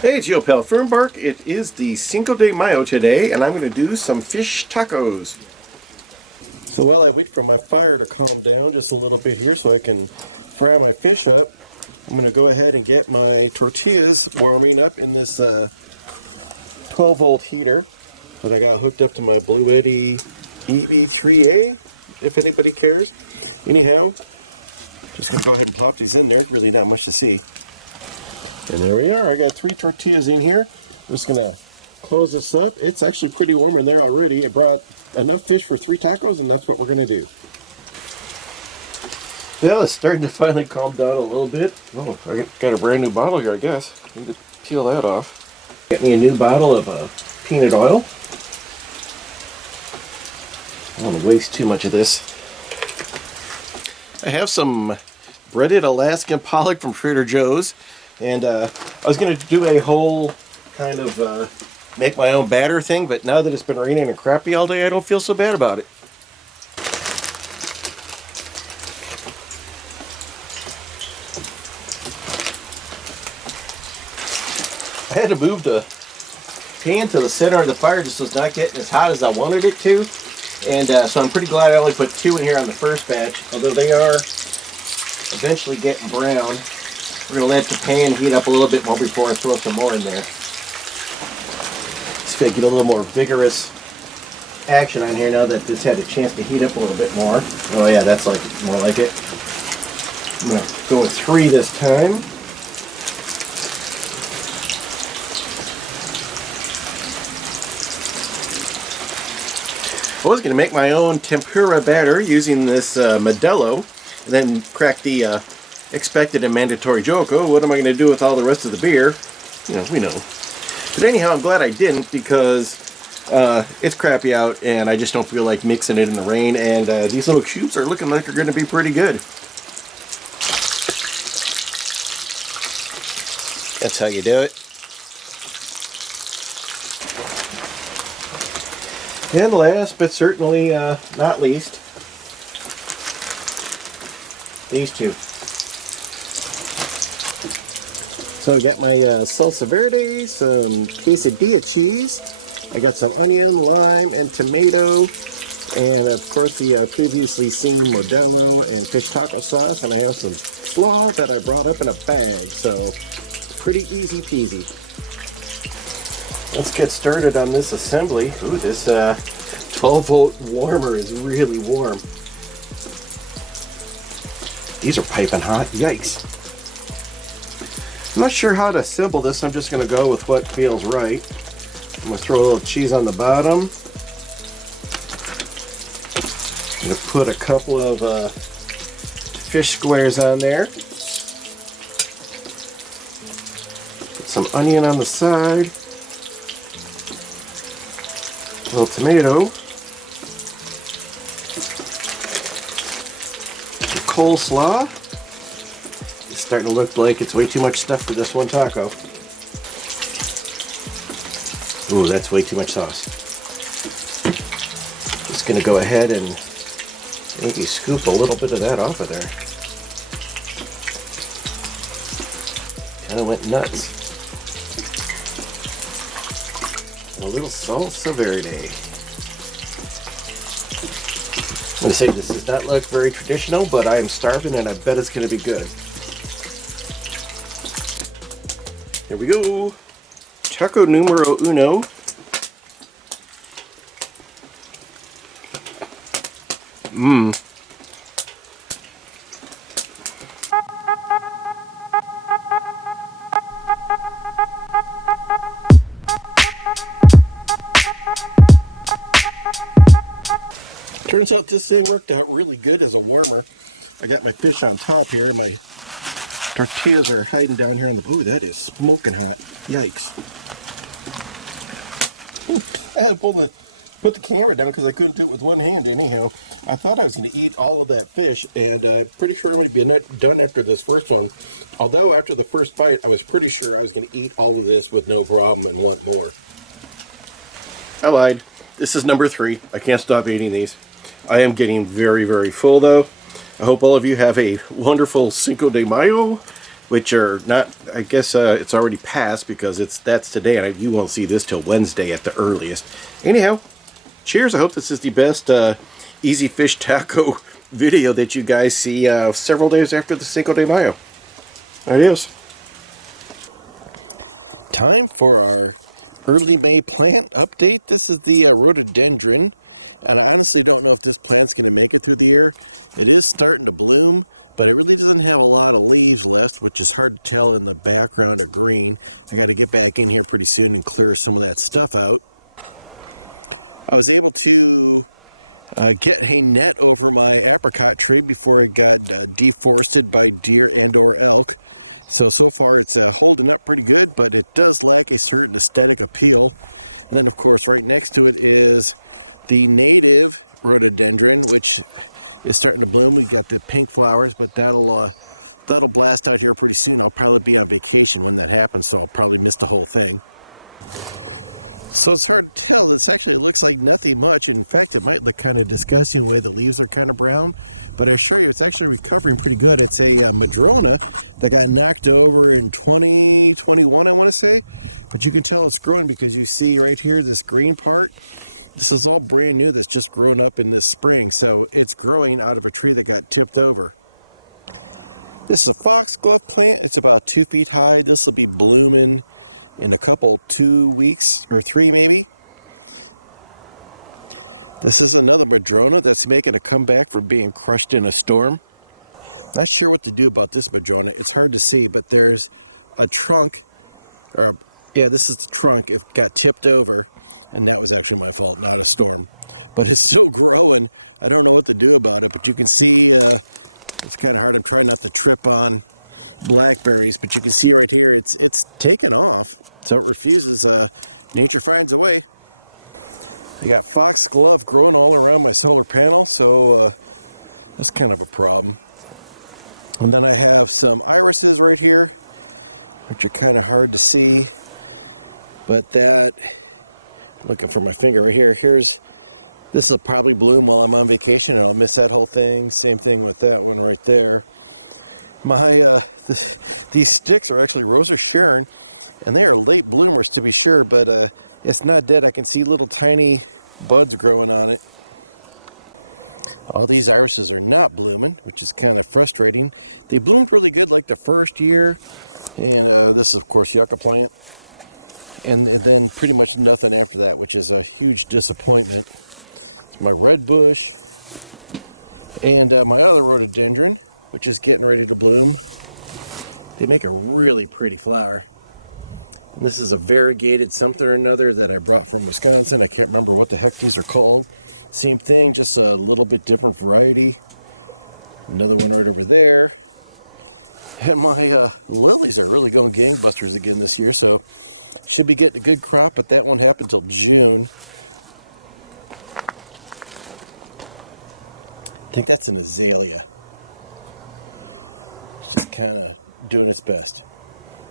Hey, it's your pal Fernbark. It is the Cinco de Mayo today, and I'm going to do some fish tacos. So while I wait for my fire to calm down just a little bit here so I can fry my fish up, I'm going to go ahead and get my tortillas warming up in this 12-volt heater that I got hooked up to my Blue Eddy EB3A, if anybody cares. Anyhow, just going to go ahead and plop these in there. Really not much to see. And there we are. I got 3 tortillas in here. I'm just going to close this up. It's actually pretty warm in there already. I brought enough fish for 3 tacos, and that's what we're going to do. Well, it's starting to finally calm down a little bit. Oh, I got a brand new bottle here, I guess. I need to peel that off. Get me a new bottle of peanut oil. I don't want to waste too much of this. I have some breaded Alaskan pollock from Trader Joe's. And I was going to do a whole kind of make my own batter thing, but now that it's been raining and crappy all day, I don't feel so bad about it. I had to move the pan to the center of the fire just so it's not getting as hot as I wanted it to. And so I'm pretty glad I only put 2 in here on the first batch, although they are eventually getting brown. We're going to let the pan heat up a little bit more before I throw some more in there. Let's get a little more vigorous action on here now that this had a chance to heat up a little bit more. Oh yeah, that's like more like it. I'm going to go with 3 this time. I was going to make my own tempura batter using this Modelo, and then crack the expected and mandatory joke, oh, what am I going to do with all the rest of the beer? You know, we know. But anyhow, I'm glad I didn't because it's crappy out and I just don't feel like mixing it in the rain, and these little cubes are looking like they're going to be pretty good. That's how you do it. And last but certainly not least, these 2. So I got my salsa verde, some quesadilla cheese. I got some onion, lime, and tomato. And of course the previously seen Modelo and fish taco sauce. And I have some slaw that I brought up in a bag. So pretty easy peasy. Let's get started on this assembly. Ooh, this 12-volt warmer is really warm. These are piping hot. Yikes. I'm not sure how to assemble this. I'm just going to go with what feels right. I'm going to throw a little cheese on the bottom. I'm going to put a couple of fish squares on there. Put some onion on the side. A little tomato. Some coleslaw. Starting to look like it's way too much stuff for this one taco. Ooh, that's way too much sauce. Just gonna go ahead and maybe scoop a little bit of that off of there. Kinda went nuts. A little salsa verde. I'm gonna say this does not look very traditional, but I am starving and I bet it's gonna be good. Here we go. Taco numero 1. Mmm. Turns out this thing worked out really good as a warmer. I got my fish on top here, and my tortillas are hiding down here on the... Oh, that is smoking hot. Yikes. I had to put the camera down because I couldn't do it with one hand anyhow. I thought I was going to eat all of that fish, and I'm pretty sure I'm going to be done after this first one. Although after the first bite, I was pretty sure I was going to eat all of this with no problem and want more. I lied. This is number 3. I can't stop eating these. I am getting very, very full though. I hope all of you have a wonderful Cinco de Mayo, which are not, I guess it's already passed because that's today, and you won't see this till Wednesday at the earliest. Anyhow, cheers. I hope this is the best easy fish taco video that you guys see several days after the Cinco de Mayo. Adios. Time for our early May plant update. This is the rhododendron, and I honestly don't know if this plant's going to make it through the year. It is starting to bloom, but it really doesn't have a lot of leaves left, which is hard to tell in the background of green. I got to get back in here pretty soon and clear some of that stuff out. I was able to get a net over my apricot tree before it got deforested by deer and or elk. So far it's holding up pretty good, but it does lack a certain aesthetic appeal. And then of course right next to it is the native rhododendron, which is starting to bloom. We got the pink flowers, but that'll blast out here pretty soon. I'll probably be on vacation when that happens, so I'll probably miss the whole thing. So it's hard to tell. This actually looks like nothing much. In fact, it might look kind of disgusting the way the leaves are kind of brown, but I assure you it's actually recovering pretty good. It's a Madrona that got knocked over in 2021, I want to say, but you can tell it's growing because you see right here this green part. This is all brand new that's just grown up in this spring, so it's growing out of a tree that got tipped over. This is a foxglove plant. It's about 2 feet high. This will be blooming in a couple, 2 weeks or 3 maybe. This is another Madrona that's making a comeback from being crushed in a storm. Not sure what to do about this Madrona. It's hard to see, but there's a trunk, yeah, this is the trunk. It got tipped over, and that was actually my fault, not a storm. But it's still growing. I don't know what to do about it, but you can see it's kind of hard. I'm trying not to trip on blackberries, but you can see right here it's taken off. So it refuses. Nature finds a way. You got foxglove growing all around my solar panel, so that's kind of a problem. And then I have some irises right here, which are kind of hard to see. But that, looking for my finger right here, this will probably bloom while I'm on vacation, and I'll miss that whole thing. Same thing with that one right there. These sticks are actually Rosa Sharon, and they are late bloomers to be sure, but it's not dead. I can see little tiny buds growing on it. All these irises are not blooming, which is kind of frustrating. They bloomed really good like the first year, and this is of course yucca plant, and then pretty much nothing after that, which is a huge disappointment. It's my red bush and my other rhododendron, which is getting ready to bloom. They make a really pretty flower. This is a variegated something or another that I brought from Wisconsin. I can't remember what the heck these are called. Same thing, just a little bit different variety. Another one right over there. And my lilies are really going gangbusters again this year, so should be getting a good crop, but that won't happen until June. I think that's an azalea. It's just kind of doing its best.